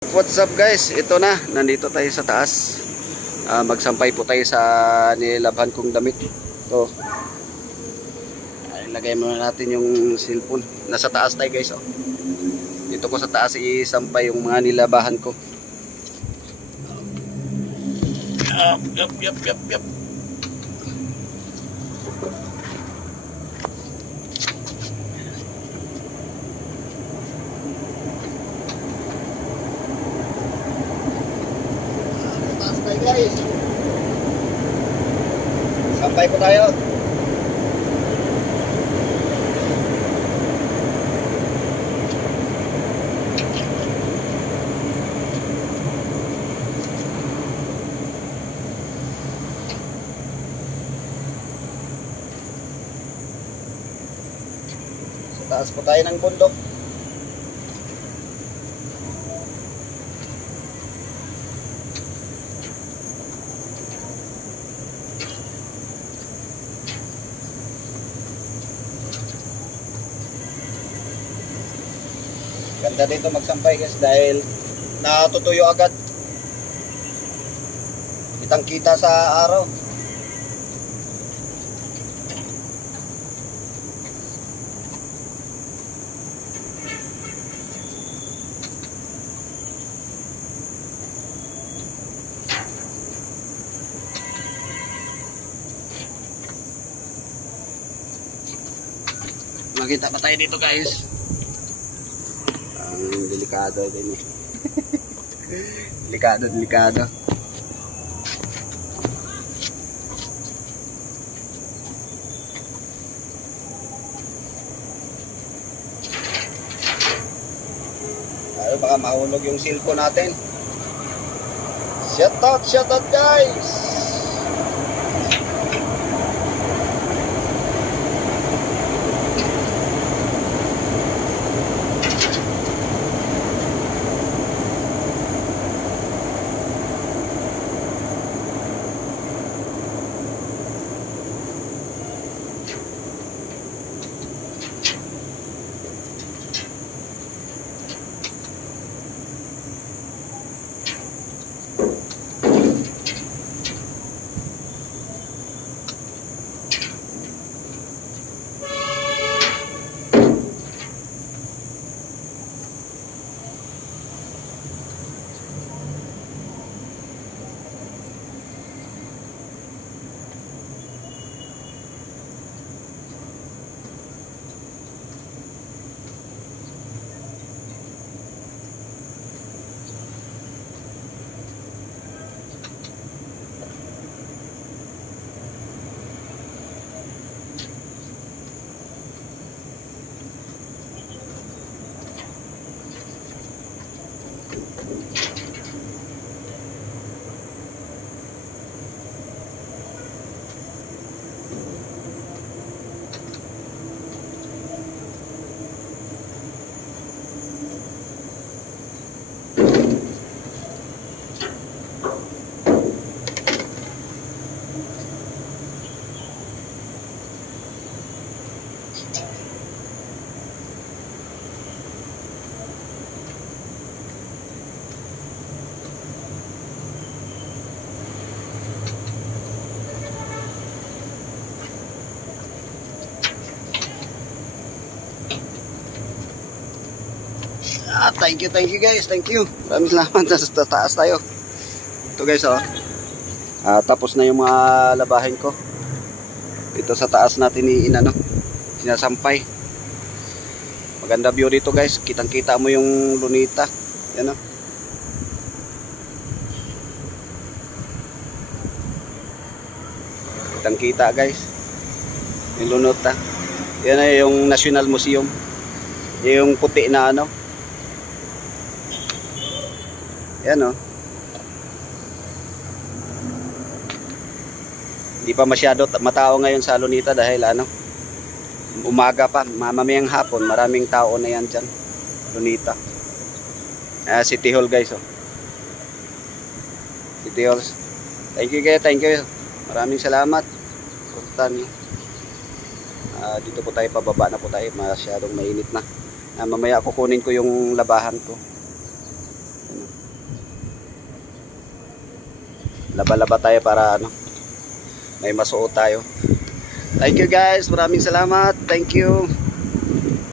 What's up guys? Ito na, nandito tayo sa taas. Magsampay po tayo sa nilabhan kong damit. Ito. Ilagay muna natin yung cellphone. Nasa taas tayo guys. Oh. Dito ko sa taas isampay yung mga nilabahan ko. Yup. Guys, sampay po tayo. Sa taas po tayo ng bundok. Ganda dito magsampay guys dahil natutuyo agad. Kitang kita sa araw. Makita pa tayo dito guys. Delikado din eh. Delikado. Ay, baka mahulog yung cellphone natin. Shout out guys. Thank you guys, thank you. Maraming salamat. Sa taas tayo. Ito guys oh. Tapos na yung mga labahin ko. Dito sa taas natin sinasampay. Maganda view dito guys. Kitang-kita mo yung lunita. Yan oh. Kitang-kita guys. Yung lunota. Yan ay yung National Museum. Yung puti na ano. Yan o. Hindi pa masyado matao ngayon sa Lunita dahil umaga pa, mamayang hapon, maraming tao na yan dyan. Lunita. City Hall guys o. City Hall. Thank you. Maraming salamat. Punta niyo. Dito po tayo, pababa na po tayo, masyadong mainit na. Mamaya kukunin ko yung labahan ko. Laba-laba tayo para ano, may masuot tayo. Thank you guys, maraming salamat. Thank you.